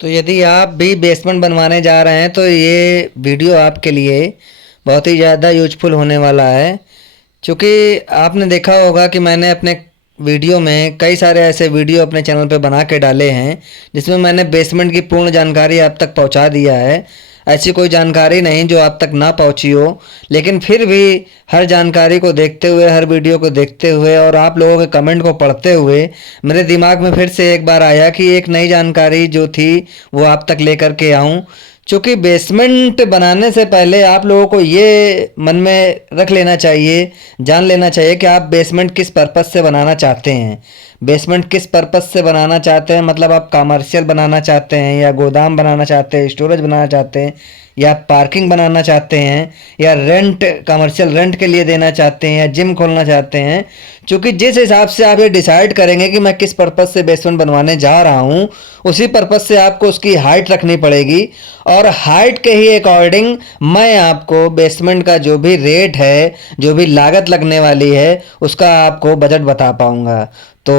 तो यदि आप भी बेसमेंट बनवाने जा रहे हैं तो ये वीडियो आपके लिए बहुत ही ज़्यादा यूजफुल होने वाला है। क्योंकि आपने देखा होगा कि मैंने अपने वीडियो में कई सारे ऐसे वीडियो अपने चैनल पे बना के डाले हैं जिसमें मैंने बेसमेंट की पूर्ण जानकारी आप तक पहुंचा दिया है। ऐसी कोई जानकारी नहीं जो आप तक ना पहुंची हो, लेकिन फिर भी हर जानकारी को देखते हुए, हर वीडियो को देखते हुए और आप लोगों के कमेंट को पढ़ते हुए मेरे दिमाग में फिर से एक बार आया कि एक नई जानकारी जो थी वो आप तक लेकर के आऊं। चूँकि बेसमेंट बनाने से पहले आप लोगों को ये मन में रख लेना चाहिए, जान लेना चाहिए कि आप बेसमेंट किस पर्पज़ से बनाना चाहते हैं। बेसमेंट किस पर्पज़ से बनाना चाहते हैं, मतलब आप कमर्शियल बनाना चाहते हैं या गोदाम बनाना चाहते हैं, स्टोरेज बनाना चाहते हैं या पार्किंग बनाना चाहते हैं या रेंट, कमर्शियल रेंट के लिए देना चाहते हैं या जिम खोलना चाहते हैं। क्योंकि जिस हिसाब से आप ये डिसाइड करेंगे कि मैं किस पर्पज़ से बेसमेंट बनवाने जा रहा हूँ, उसी पर्पज़ से आपको उसकी हाइट रखनी पड़ेगी और हाइट के ही अकॉर्डिंग मैं आपको बेसमेंट का जो भी रेट है, जो भी लागत लगने वाली है, उसका आपको बजट बता पाऊँगा। तो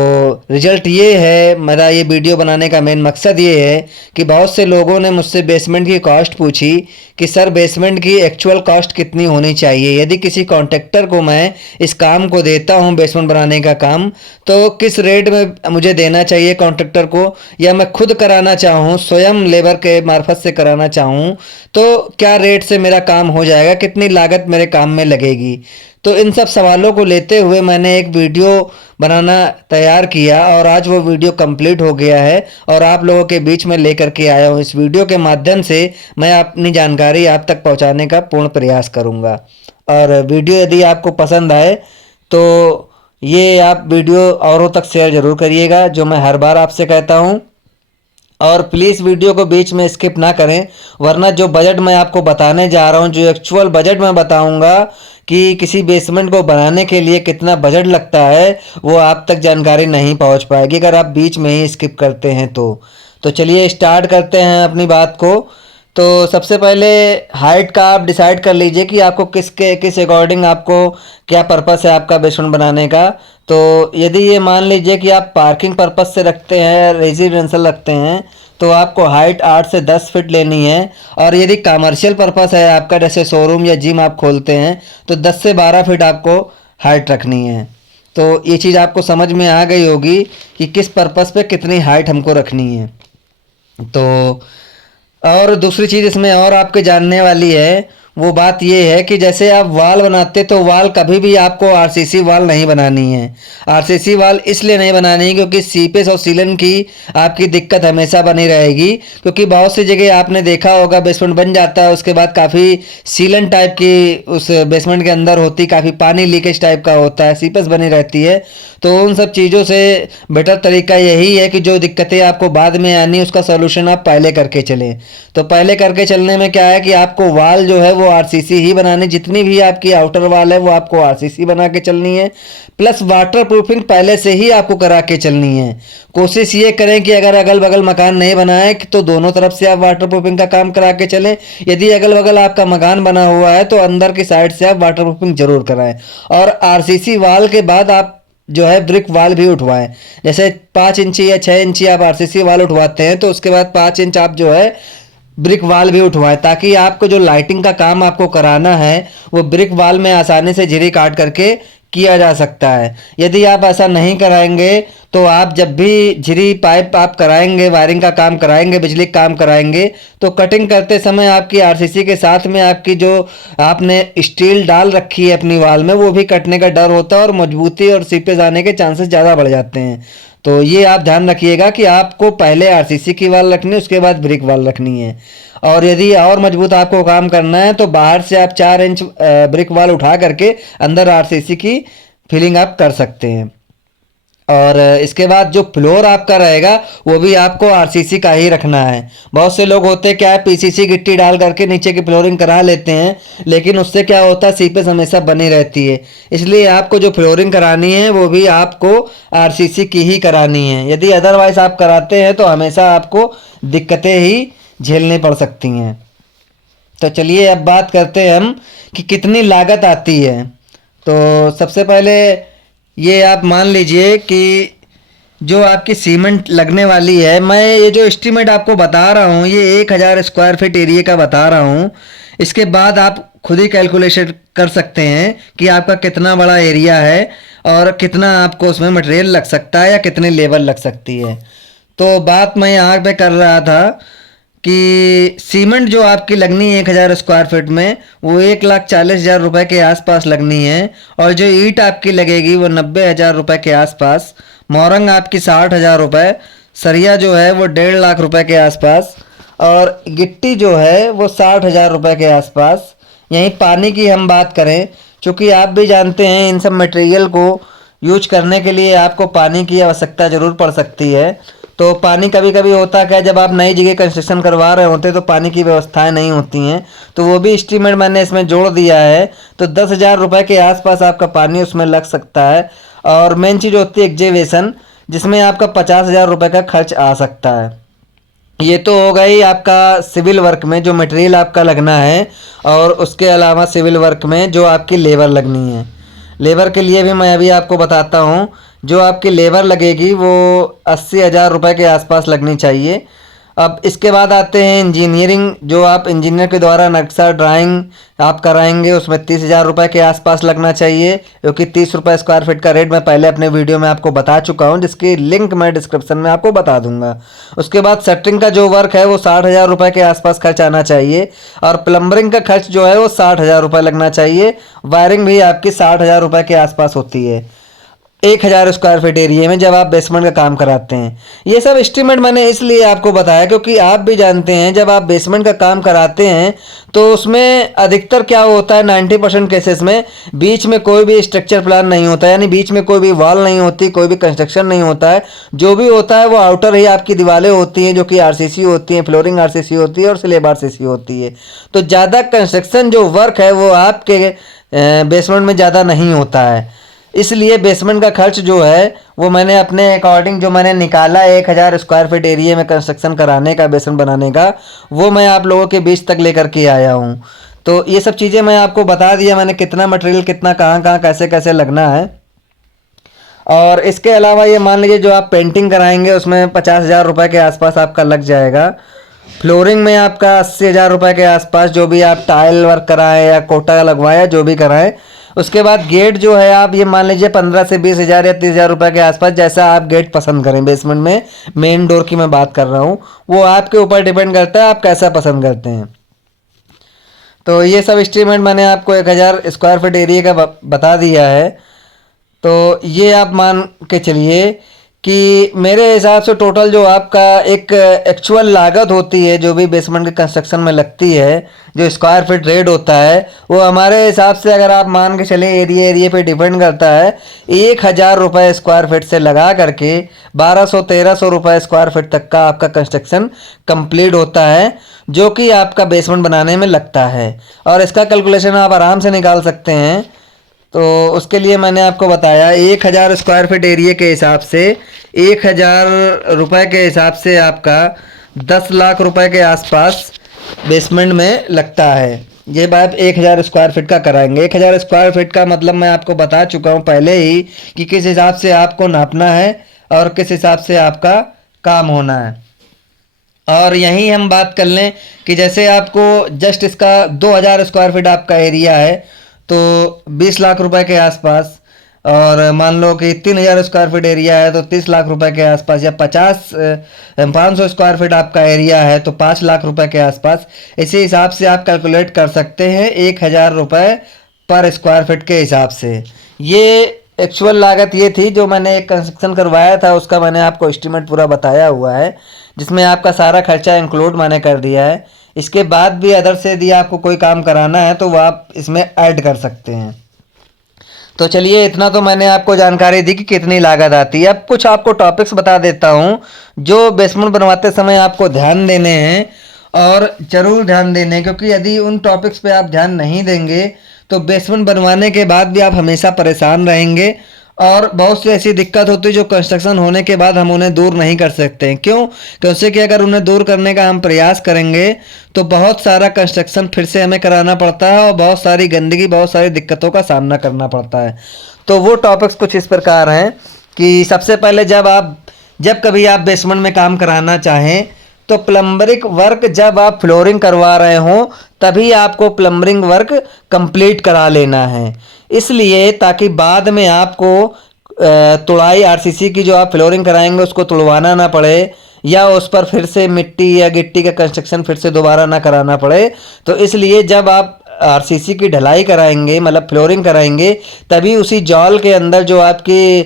रिजल्ट ये है, मेरा ये वीडियो बनाने का मेन मकसद ये है कि बहुत से लोगों ने मुझसे बेसमेंट की कॉस्ट पूछी कि सर बेसमेंट की एक्चुअल कॉस्ट कितनी होनी चाहिए। यदि किसी कॉन्ट्रैक्टर को मैं इस काम को देता हूँ, बेसमेंट बनाने का काम, तो किस रेट में मुझे देना चाहिए कॉन्ट्रैक्टर को, या मैं खुद कराना चाहूँ, स्वयं लेबर के मार्फत से कराना चाहूँ, तो क्या रेट से मेरा काम हो जाएगा, कितनी लागत मेरे काम में लगेगी। तो इन सब सवालों को लेते हुए मैंने एक वीडियो बनाना तैयार किया और आज वो वीडियो कंप्लीट हो गया है और आप लोगों के बीच में लेकर के आया हूँ। इस वीडियो के माध्यम से मैं अपनी जानकारी आप तक पहुँचाने का पूर्ण प्रयास करूँगा। और वीडियो यदि आपको पसंद आए तो ये आप वीडियो औरों तक शेयर ज़रूर करिएगा, जो मैं हर बार आपसे कहता हूँ। और प्लीज़ वीडियो को बीच में स्किप ना करें, वरना जो बजट मैं आपको बताने जा रहा हूँ, जो एक्चुअल बजट मैं बताऊँगा कि किसी बेसमेंट को बनाने के लिए कितना बजट लगता है, वो आप तक जानकारी नहीं पहुँच पाएगी अगर आप बीच में ही स्किप करते हैं तो चलिए स्टार्ट करते हैं अपनी बात को। तो सबसे पहले हाइट का आप डिसाइड कर लीजिए कि आपको किस अकॉर्डिंग आपको क्या पर्पस है आपका बेसमेंट बनाने का। तो यदि ये मान लीजिए कि आप पार्किंग पर्पस से रखते हैं, रेजिडेंशियल रखते हैं, तो आपको हाइट 8 से 10 फीट लेनी है। और यदि कमर्शियल पर्पस है आपका, जैसे शोरूम या जिम आप खोलते हैं, तो 10 से 12 फीट आपको हाइट रखनी है। तो ये चीज़ आपको समझ में आ गई होगी कि किस पर्पस पे कितनी हाइट हमको रखनी है। तो और दूसरी चीज़ इसमें और आपके जानने वाली है, वो बात ये है कि जैसे आप वाल बनाते तो वाल कभी भी आपको आरसीसी वाल नहीं बनानी है। आरसीसी वाल इसलिए नहीं बनानी है क्योंकि सीपेज और सीलन की आपकी दिक्कत हमेशा बनी रहेगी। क्योंकि बहुत सी जगह आपने देखा होगा बेसमेंट बन जाता है, उसके बाद काफ़ी सीलन टाइप की उस बेसमेंट के अंदर होती, काफ़ी पानी लीकेज टाइप का होता है, सीपेज बनी रहती है। तो उन सब चीज़ों से बेटर तरीका यही है कि जो दिक्कतें आपको बाद में आनी, उसका सॉल्यूशन आप पहले करके चलें। तो पहले करके चलने में क्या है कि आपको वाल जो है वो आरसीसी ही बनानी, जितनी भी आपकी आउटर वाल है वो आपको आरसीसी बना के चलनी है। प्लस वाटर प्रूफिंग पहले से ही आपको करा के चलनी है। कोशिश ये करें कि अगर अगल बगल मकान नहीं बनाए तो दोनों तरफ से आप वाटर प्रूफिंग का काम करा के चलें। यदि अगल बगल आपका मकान बना हुआ है तो अंदर की साइड से आप वाटर प्रूफिंग जरूर कराएं। और आरसीसी वाल के बाद आप जो है ब्रिक वाल भी उठवाएं। जैसे 5 इंची या 6 इंची आप आरसीसी वाल उठवाते हैं, तो उसके बाद 5 इंच आप जो है ब्रिक वाल भी उठवाएं, ताकि आपको जो लाइटिंग का काम आपको कराना है वो ब्रिक वाल में आसानी से झिरी काट करके किया जा सकता है। यदि आप ऐसा नहीं कराएंगे तो आप जब भी झिरी पाइप आप कराएंगे, वायरिंग का काम कराएंगे, बिजली का काम कराएंगे, तो कटिंग करते समय आपकी आरसीसी के साथ में आपकी जो आपने स्टील डाल रखी है अपनी वाल में, वो भी कटने का डर होता है और मजबूती और सीपेज आने के चांसेस ज़्यादा बढ़ जाते हैं। तो ये आप ध्यान रखिएगा कि आपको पहले आरसीसी की वाल रखनी है, उसके बाद ब्रिक वाल रखनी है। और यदि और मजबूत आपको काम करना है तो बाहर से आप 4 इंच ब्रिक वाल उठा करके अंदर आरसीसी की फिलिंग आप कर सकते हैं। और इसके बाद जो फ्लोर आपका रहेगा वो भी आपको आरसीसी का ही रखना है। बहुत से लोग होते क्या है, पीसीसी गिट्टी डाल करके नीचे की फ्लोरिंग करा लेते हैं, लेकिन उससे क्या होता है, सीपेज हमेशा बनी रहती है। इसलिए आपको जो फ्लोरिंग करानी है वो भी आपको आरसीसी की ही करानी है। यदि अदरवाइज आप कराते हैं तो हमेशा आपको दिक्कतें ही झेलनी पड़ सकती हैं। तो चलिए अब बात करते हैं हम कि कितनी लागत आती है। तो सबसे पहले ये आप मान लीजिए कि जो आपकी सीमेंट लगने वाली है, मैं ये जो एस्टीमेट आपको बता रहा हूँ ये 1000 स्क्वायर फीट एरिया का बता रहा हूँ। इसके बाद आप खुद ही कैलकुलेशन कर सकते हैं कि आपका कितना बड़ा एरिया है और कितना आपको उसमें मटेरियल लग सकता है या कितनी लेबर लग सकती है। तो बात मैं यहाँ पे कर रहा था कि सीमेंट जो आपकी लगनी है 1000 स्क्वायर फीट में, वो 1,40,000 रुपये के आसपास लगनी है। और जो ईंट आपकी लगेगी वो 90,000 रुपये के आसपास, मोरंग आपकी 60,000 रुपये, सरिया जो है वो 1.5 लाख रुपए के आसपास, और गिट्टी जो है वो 60,000 रुपये के आसपास। यहीं पानी की हम बात करें, चूँकि आप भी जानते हैं इन सब मटेरियल को यूज करने के लिए आपको पानी की आवश्यकता ज़रूर पड़ सकती है। तो पानी कभी कभी होता क्या, जब आप नई जगह कंस्ट्रक्शन करवा रहे होते तो पानी की व्यवस्थाएं नहीं होती हैं, तो वो भी एस्टीमेट मैंने इसमें जोड़ दिया है। तो 10,000 रुपये के आसपास आपका पानी उसमें लग सकता है। और मेन चीज़ होती है एक्जीवेशन, जिसमें आपका 50,000 रुपये का खर्च आ सकता है। ये तो हो गई आपका सिविल वर्क में जो मटेरियल आपका लगना है, और उसके अलावा सिविल वर्क में जो आपकी लेबर लगनी है। लेबर के लिए भी मैं अभी आपको बताता हूँ। जो आपकी लेबर लगेगी वो 80,000 रुपये के आसपास लगनी चाहिए। अब इसके बाद आते हैं इंजीनियरिंग, जो आप इंजीनियर के द्वारा नक्शा ड्राइंग आप कराएंगे, उसमें 30,000 रुपये के आसपास लगना चाहिए, क्योंकि 30 रुपये स्क्वायर फीट का रेट मैं पहले अपने वीडियो में आपको बता चुका हूं, जिसकी लिंक मैं डिस्क्रिप्शन में आपको बता दूंगा। उसके बाद शटरिंग का जो वर्क है वो 60,000 रुपये के आसपास खर्च आना चाहिए, और प्लम्बरिंग का खर्च जो है वो 60,000 रुपये लगना चाहिए। वायरिंग भी आपकी 60,000 रुपये के आसपास होती है 1000 स्क्वायर फीट एरिया में जब आप बेसमेंट का काम कराते हैं। ये सब एस्टीमेट मैंने इसलिए आपको बताया क्योंकि आप भी जानते हैं जब आप बेसमेंट का काम कराते हैं तो उसमें अधिकतर क्या होता है, 90% केसेस में बीच में कोई भी स्ट्रक्चर प्लान नहीं होता, यानी बीच में कोई भी वॉल नहीं होती, कोई भी कंस्ट्रक्शन नहीं होता है। जो भी होता है वो आउटर ही आपकी दीवारें होती हैं, जो कि आरसीसी होती हैं, फ्लोरिंग आरसीसी होती है और स्लेब आरसीसी होती है। तो ज़्यादा कंस्ट्रक्शन जो वर्क है वो आपके बेसमेंट में ज़्यादा नहीं होता है। इसलिए बेसमेंट का खर्च जो है वो मैंने अपने अकॉर्डिंग जो मैंने निकाला 1000 स्क्वायर फीट एरिया में कंस्ट्रक्शन कराने का, बेसमेंट बनाने का, वो मैं आप लोगों के बीच तक लेकर के आया हूँ। तो ये सब चीज़ें मैं आपको बता दिया मैंने, कितना मटेरियल कितना कहाँ कहाँ कैसे कैसे लगना है। और इसके अलावा ये मान लीजिए जो आप पेंटिंग कराएंगे उसमें 50,000 रुपये के आसपास आपका लग जाएगा। फ्लोरिंग में आपका 80,000 रुपये के आसपास, जो भी आप टाइल वर्क कराएं या कोटा लगवाएं जो भी कराएं। उसके बाद गेट जो है आप ये मान लीजिए 15 से 20,000 या 30,000 रुपये के आसपास, जैसा आप गेट पसंद करें। बेसमेंट में मेन डोर की मैं बात कर रहा हूँ, वो आपके ऊपर डिपेंड करता है आप कैसा पसंद करते हैं। तो ये सब एस्टीमेट मैंने आपको 1000 स्क्वायर फीट एरिया का बता दिया है। तो ये आप मान के चलिए कि मेरे हिसाब से टोटल जो आपका एक एक्चुअल लागत होती है जो भी बेसमेंट के कंस्ट्रक्शन में लगती है, जो स्क्वायर फीट रेट होता है, वो हमारे हिसाब से अगर आप मान के चले एरिया एरिया पे डिपेंड करता है। 1,000 रुपये स्क्वायर फीट से लगा करके 1,200-1,300 रुपये स्क्वायर फीट तक का आपका कंस्ट्रक्शन कंप्लीट होता है, जो कि आपका बेसमेंट बनाने में लगता है। और इसका कैलकुलेशन आप आराम से निकाल सकते हैं। तो उसके लिए मैंने आपको बताया 1,000 स्क्वायर फीट एरिया के हिसाब से 1,000 रुपये के हिसाब से आपका 10 लाख रुपए के आसपास बेसमेंट में लगता है। ये बात 1,000 स्क्वायर फीट का कराएंगे। 1,000 स्क्वायर फीट का मतलब मैं आपको बता चुका हूँ पहले ही कि किस हिसाब से आपको नापना है और किस हिसाब से आपका काम होना है। और यहीं हम बात कर लें कि जैसे आपको जस्ट इसका 2,000 स्क्वायर फीट आपका एरिया है तो 20 लाख रुपए के आसपास, और मान लो कि 3,000 स्क्वायर फीट एरिया है तो 30 लाख रुपए के आसपास, या 500 स्क्वायर फीट आपका एरिया है तो 5 लाख रुपए के आसपास। इसी हिसाब से आप कैलकुलेट कर सकते हैं 1,000 रुपये पर स्क्वायर फीट के हिसाब से। ये एक्चुअल लागत ये थी जो मैंने एक कंस्ट्रक्शन करवाया था, उसका मैंने आपको एस्टीमेट पूरा बताया हुआ है, जिसमें आपका सारा खर्चा इंक्लूड मैंने कर दिया है। इसके बाद भी अदर से यदि आपको कोई काम कराना है तो वो आप इसमें ऐड कर सकते हैं। तो चलिए इतना तो मैंने आपको जानकारी दी कि कितनी लागत आती है। अब कुछ आपको टॉपिक्स बता देता हूँ जो बेसमेंट बनवाते समय आपको ध्यान देने हैं, और ज़रूर ध्यान देने हैं, क्योंकि यदि उन टॉपिक्स पे आप ध्यान नहीं देंगे तो बेसमेंट बनवाने के बाद भी आप हमेशा परेशान रहेंगे। और बहुत सी ऐसी दिक्कत होती है जो कंस्ट्रक्शन होने के बाद हम उन्हें दूर नहीं कर सकते हैं। क्यों? क्योंकि अगर उन्हें दूर करने का हम प्रयास करेंगे तो बहुत सारा कंस्ट्रक्शन फिर से हमें कराना पड़ता है और बहुत सारी गंदगी, बहुत सारी दिक्कतों का सामना करना पड़ता है। तो वो टॉपिक्स कुछ इस प्रकार हैं कि सबसे पहले जब आप जब कभी आप बेसमेंट में काम कराना चाहें तो प्लम्बरिंग वर्क जब आप फ्लोरिंग करवा रहे हो तभी आपको प्लम्बरिंग वर्क कंप्लीट करा लेना है। इसलिए ताकि बाद में आपको तुड़ाई आरसीसी की जो आप फ्लोरिंग कराएंगे उसको तुड़वाना ना पड़े, या उस पर फिर से मिट्टी या गिट्टी का कंस्ट्रक्शन फिर से दोबारा ना कराना पड़े। तो इसलिए जब आप आरसीसी की ढलाई कराएंगे मतलब फ्लोरिंग कराएंगे तभी उसी जाल के अंदर जो आपकी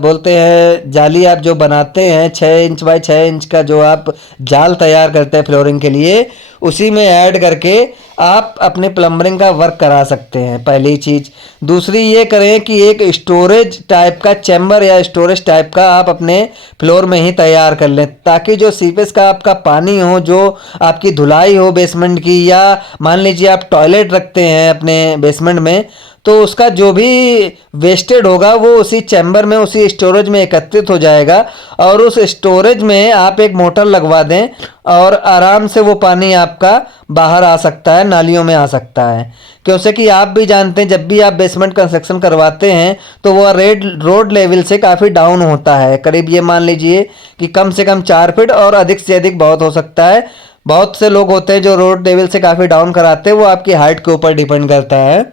बोलते हैं जाली आप जो बनाते हैं 6 इंच बाई 6 इंच का जो आप जाल तैयार करते हैं फ्लोरिंग के लिए, उसी में ऐड करके आप अपने प्लम्बरिंग का वर्क करा सकते हैं। पहली चीज़। दूसरी ये करें कि एक स्टोरेज टाइप का चैम्बर या स्टोरेज टाइप का आप अपने फ्लोर में ही तैयार कर लें, ताकि जो सीपेज का आपका पानी हो, जो आपकी धुलाई हो बेसमेंट की, या मान लीजिए आप टॉयलेट रखते हैं अपने बेसमेंट में, तो उसका जो भी वेस्टेड होगा वो उसी चैम्बर में उसी स्टोरेज में एकत्रित हो जाएगा, और उस स्टोरेज में आप एक मोटर लगवा दें और आराम से वो पानी आपका बाहर आ सकता है, नालियों में आ सकता है। क्योंकि कि आप भी जानते हैं जब भी आप बेसमेंट कंस्ट्रक्शन करवाते हैं तो वह रोड लेवल से काफ़ी डाउन होता है, करीब ये मान लीजिए कि कम से कम 4 फीट और अधिक से अधिक बहुत हो सकता है। बहुत से लोग होते हैं जो रोड लेवल से काफ़ी डाउन कराते हैं, वो आपकी हाइट के ऊपर डिपेंड करता है।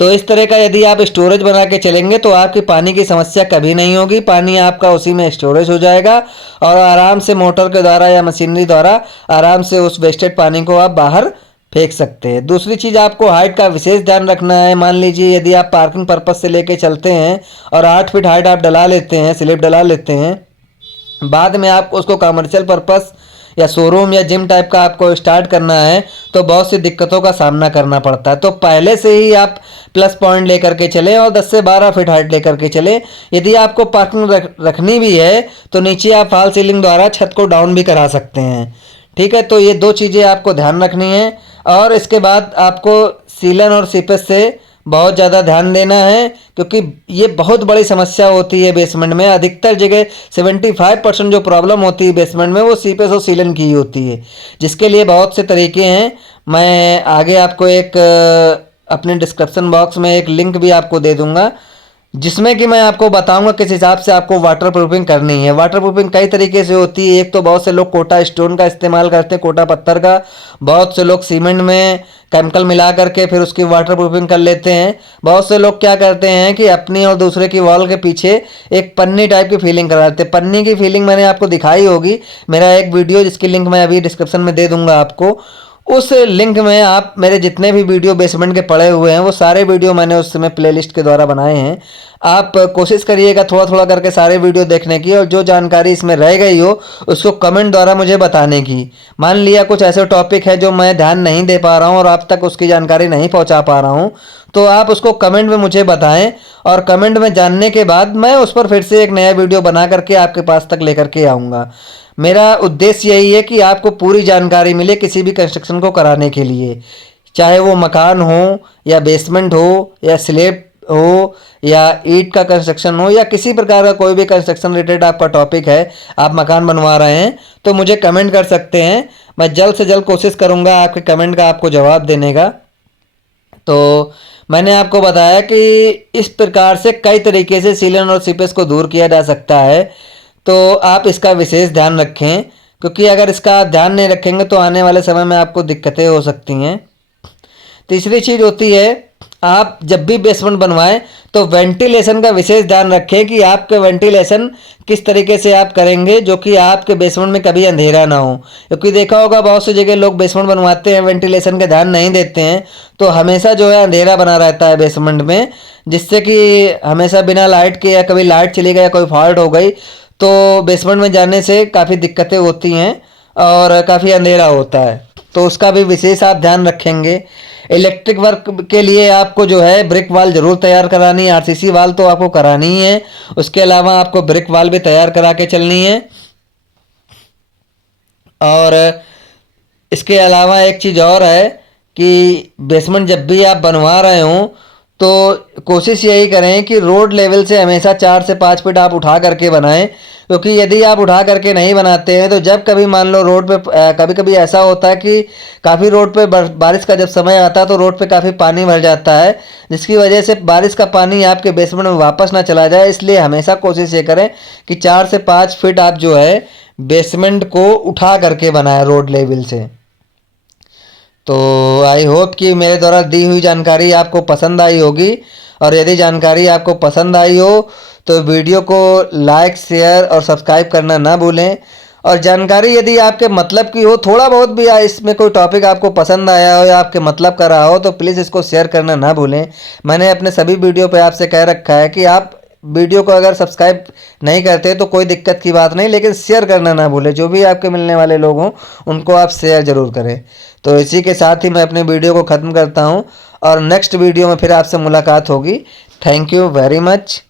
तो इस तरह का यदि आप स्टोरेज बना के चलेंगे तो आपकी पानी की समस्या कभी नहीं होगी, पानी आपका उसी में स्टोरेज हो जाएगा और आराम से मोटर के द्वारा या मशीनरी द्वारा आराम से उस वेस्टेड पानी को आप बाहर फेंक सकते हैं। दूसरी चीज़, आपको हाइट का विशेष ध्यान रखना है। मान लीजिए यदि आप पार्किंग पर्पज़ से लेके चलते हैं और 8 फीट हाइट आप डला लेते हैं, स्लिप डला लेते हैं, बाद में आपको उसको कमर्शियल पर्पस या शोरूम या जिम टाइप का आपको स्टार्ट करना है तो बहुत सी दिक्कतों का सामना करना पड़ता है। तो पहले से ही आप प्लस पॉइंट लेकर के चलें और 10 से 12 फीट हाइट लेकर के चलें। यदि आपको पार्किंग रखनी भी है तो नीचे आप फॉल सीलिंग द्वारा छत को डाउन भी करा सकते हैं। ठीक है, तो ये दो चीज़ें आपको ध्यान रखनी है। और इसके बाद आपको सीलन और सीपेज से बहुत ज़्यादा ध्यान देना है, क्योंकि ये बहुत बड़ी समस्या होती है बेसमेंट में। अधिकतर जगह 75% जो प्रॉब्लम होती है बेसमेंट में वो सीपेज और सीलन की ही होती है, जिसके लिए बहुत से तरीके हैं। मैं आगे आपको एक अपने डिस्क्रिप्शन बॉक्स में एक लिंक भी आपको दे दूंगा, जिसमें कि मैं आपको बताऊंगा किस हिसाब से आपको वाटर प्रूफिंग करनी है। वाटर प्रूफिंग कई तरीके से होती है। एक तो बहुत से लोग कोटा स्टोन का इस्तेमाल करते हैं, कोटा पत्थर का। बहुत से लोग सीमेंट में केमिकल मिला करके फिर उसकी वाटर प्रूफिंग कर लेते हैं। बहुत से लोग क्या करते हैं कि अपनी और दूसरे की वॉल के पीछे एक पन्नी टाइप की फीलिंग करा देते हैं। पन्नी की फीलिंग मैंने आपको दिखाई होगी, मेरा एक वीडियो जिसकी लिंक मैं अभी डिस्क्रिप्शन में दे दूंगा आपको। उस लिंक में आप मेरे जितने भी वीडियो बेसमेंट के पड़े हुए हैं वो सारे वीडियो मैंने उस समय प्लेलिस्ट के द्वारा बनाए हैं। आप कोशिश करिएगा थोड़ा थोड़ा करके सारे वीडियो देखने की, और जो जानकारी इसमें रह गई हो उसको कमेंट द्वारा मुझे बताने की। मान लिया कुछ ऐसे टॉपिक है जो मैं ध्यान नहीं दे पा रहा हूँ और आप तक उसकी जानकारी नहीं पहुँचा पा रहा हूँ, तो आप उसको कमेंट में मुझे बताएं, और कमेंट में जानने के बाद मैं उस पर फिर से एक नया वीडियो बना करके आपके पास तक लेकर के आऊँगा। मेरा उद्देश्य यही है कि आपको पूरी जानकारी मिले किसी भी कंस्ट्रक्शन को कराने के लिए, चाहे वो मकान हो या बेसमेंट हो या स्लेब हो या ईंट का कंस्ट्रक्शन हो या किसी प्रकार का कोई भी कंस्ट्रक्शन रिलेटेड आपका टॉपिक है, आप मकान बनवा रहे हैं तो मुझे कमेंट कर सकते हैं। मैं जल्द से जल्द कोशिश करूंगा आपके कमेंट का आपको जवाब देने का। तो मैंने आपको बताया कि इस प्रकार से कई तरीके से सीलन और सीपेज को दूर किया जा सकता है, तो आप इसका विशेष ध्यान रखें, क्योंकि अगर इसका आप ध्यान नहीं रखेंगे तो आने वाले समय में आपको दिक्कतें हो सकती हैं। तीसरी चीज़ होती है, आप जब भी बेसमेंट बनवाएं तो वेंटिलेशन का विशेष ध्यान रखें कि आपके वेंटिलेशन किस तरीके से आप करेंगे जो कि आपके बेसमेंट में कभी अंधेरा ना हो। क्योंकि देखा होगा बहुत सी जगह लोग बेसमेंट बनवाते हैं, वेंटिलेशन का ध्यान नहीं देते हैं, तो हमेशा जो है अंधेरा बना रहता है बेसमेंट में, जिससे कि हमेशा बिना लाइट के या कभी लाइट चली गई या कोई फॉल्ट हो गई तो बेसमेंट में जाने से काफ़ी दिक्कतें होती हैं और काफ़ी अंधेरा होता है, तो उसका भी विशेष आप ध्यान रखेंगे। इलेक्ट्रिक वर्क के लिए आपको जो है ब्रिक वाल ज़रूर तैयार करानी है, आरसीसी वाल तो आपको करानी ही है, उसके अलावा आपको ब्रिक वाल भी तैयार करा के चलनी है। और इसके अलावा एक चीज़ और है कि बेसमेंट जब भी आप बनवा रहे हो तो कोशिश यही करें कि रोड लेवल से हमेशा 4 से 5 फीट आप उठा करके बनाएं, क्योंकि यदि आप उठा करके नहीं बनाते हैं तो जब कभी मान लो रोड पे कभी कभी ऐसा होता है कि काफ़ी रोड पे बारिश का जब समय आता है तो रोड पे काफ़ी पानी भर जाता है, जिसकी वजह से बारिश का पानी आपके बेसमेंट में वापस ना चला जाए। इसलिए हमेशा कोशिश ये करें कि 4 से 5 फीट आप जो है बेसमेंट को उठा करके बनाएं रोड लेवल से। तो आई होप कि मेरे द्वारा दी हुई जानकारी आपको पसंद आई होगी, और यदि जानकारी आपको पसंद आई हो तो वीडियो को लाइक शेयर और सब्सक्राइब करना ना भूलें। और जानकारी यदि आपके मतलब की हो, थोड़ा बहुत भी इसमें कोई टॉपिक आपको पसंद आया हो या आपके मतलब का रहा हो, तो प्लीज़ इसको शेयर करना ना भूलें। मैंने अपने सभी वीडियो पे आपसे कह रखा है कि आप वीडियो को अगर सब्सक्राइब नहीं करते तो कोई दिक्कत की बात नहीं, लेकिन शेयर करना ना भूलें। जो भी आपके मिलने वाले लोग हों उनको आप शेयर ज़रूर करें। तो इसी के साथ ही मैं अपने वीडियो को ख़त्म करता हूँ, और नेक्स्ट वीडियो में फिर आपसे मुलाकात होगी। Thank you very much.